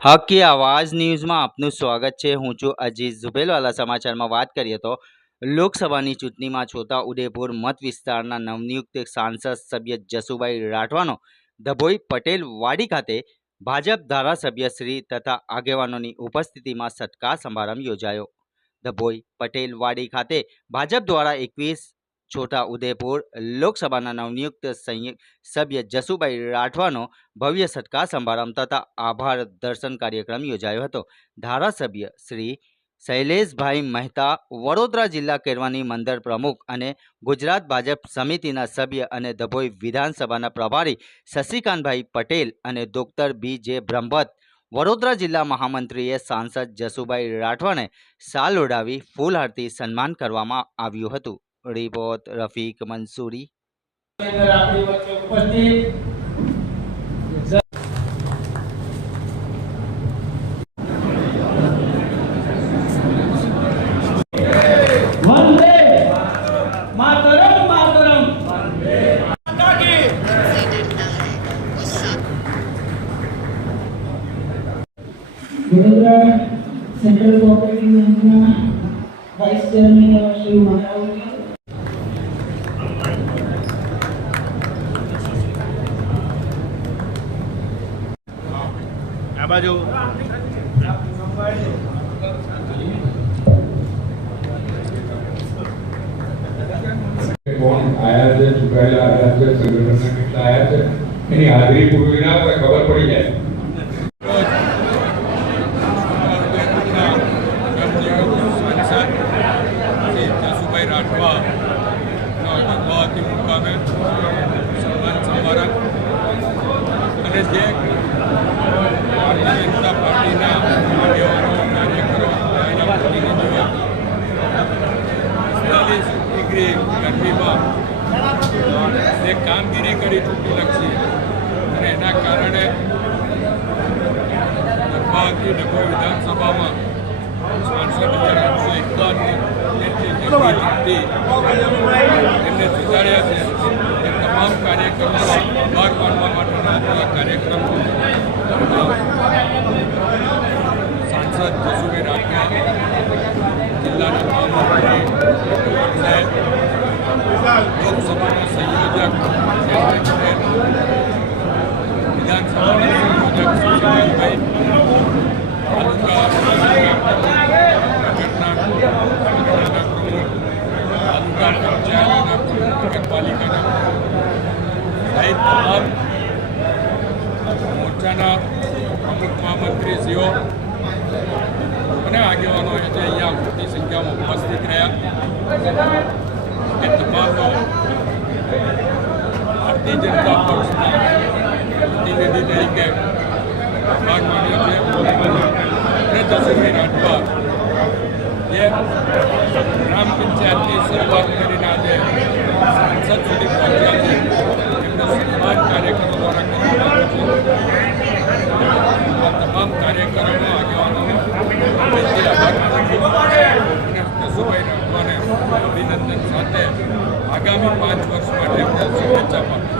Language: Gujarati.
હકી આવાજ ન્યૂઝમાં આપનું સ્વાગત છે. હું છું અજીત ઝુબેલવાલા સમાચારમાં વાત કરીએ તો લોકસભાની ચૂંટણીમાં છોટા ઉદેપુર મત વિસ્તારના નવનિયુક્ત સાંસદ સભ્ય જસુભાઈ રાઠવાનો ધભોઈ પટેલ વાડી ખાતે ભાજપ ધારાસભ્ય શ્રી તથા આગેવાનોની ઉપસ્થિતિમાં સત્કાર સમારંભ યોજાયો. ધભોઈ પટેલ વાડી ખાતે ભાજપ દ્વારા એકવીસ છોટા ઉદેપુર લોકસભાના નવનિયુક્ત સંયુક્ત સભ્ય જસુભાઈ રાઠવાનો ભવ્ય સત્કાર સમારંભ તથા આભાર દર્શન કાર્યક્રમ યોજાયો હતો. ધારાસભ્ય શ્રી શૈલેષભાઈ મહેતા, વડોદરા જિલ્લા કેરવાની મંદિર પ્રમુખ અને ગુજરાત ભાજપ સમિતિના સભ્ય અને ધભોઈ વિધાનસભાના પ્રભારી શશિકાંતભાઈ પટેલ અને ડોક્ટર બી જે બ્રહ્મભટ્ટ વડોદરા જિલ્લા મહામંત્રીએ સાંસદ જસુભાઈ રાઠવાને શાલ ઓઢાવી ફૂલહારથી સન્માન કરવામાં આવ્યું હતું. Report Rafiq Mansuri. Central cooperative બેંકના વાઇસ ચેરમેન શ્રી મહારાવજી આ બાજુ. કોણ આયા છે? ચૂંટાયેલા આયા છે સંગઠનના કેટલા આયા છે? એની હાજરી પૂરવી ના હોય ખબર પડી જાય. જસુભાઈ રાઠવા ગર્ભવતી મુકામે સન્માન સમારંભ અને જે ભારતીય જનતા પાર્ટીના આગેવાનો કાર્યકરો એના પ્રતિનિધિઓ પિસ્તાલીસ ગરમીમાં જે કામગીરી કરી ચૂંટણીલક્ષી અને એના કારણે ગર્ભાવતી ડભોઈ વિધાનસભામાં સાંસદ હજાર આઠસો એમને સુધાર્યા છે, એ તમામ કાર્યક્રમો આભાર માનવા માટેના આ કાર્યક્રમ. સાંસદ જસુભાઈ રાઠવા જિલ્લાના મહામંત્રી સાહેબ લોકસભાના સંયોજક ચેરમેન પટેલ વિધાનસભાના સંયોજક સુશીલભાઈ તાલુકા નગરના નગરના પ્રમુખ તાલુકા પંચાયતના પ્રમુખ નગરપાલિકાના પ્રમુખ સહિત તમામ મોરચાના પ્રમુખ મહામંત્રીશ્રીઓ અને આગેવાનો જે અહીંયા મોટી સંખ્યામાં ઉપસ્થિત રહ્યા એ તમામનો ભારતીય જનતા પક્ષના પ્રતિનિધિ તરીકે ભાગ માન્યો છે. અને દસમી રાઠવા જે ગ્રામ પંચાયતની શરૂઆત કરીને આજે સાંસદ સુધી પહોંચ્યા છે. એમનો સન્માન કાર્યક્રમ દ્વારા કરવામાં આવ્યો છે. તમામ કાર્યક્રમો આગેવાનો અને કશુભાઈ અભિનંદન સાથે આગામી પાંચ વર્ષ માટે શુભેચ્છા પાઠવું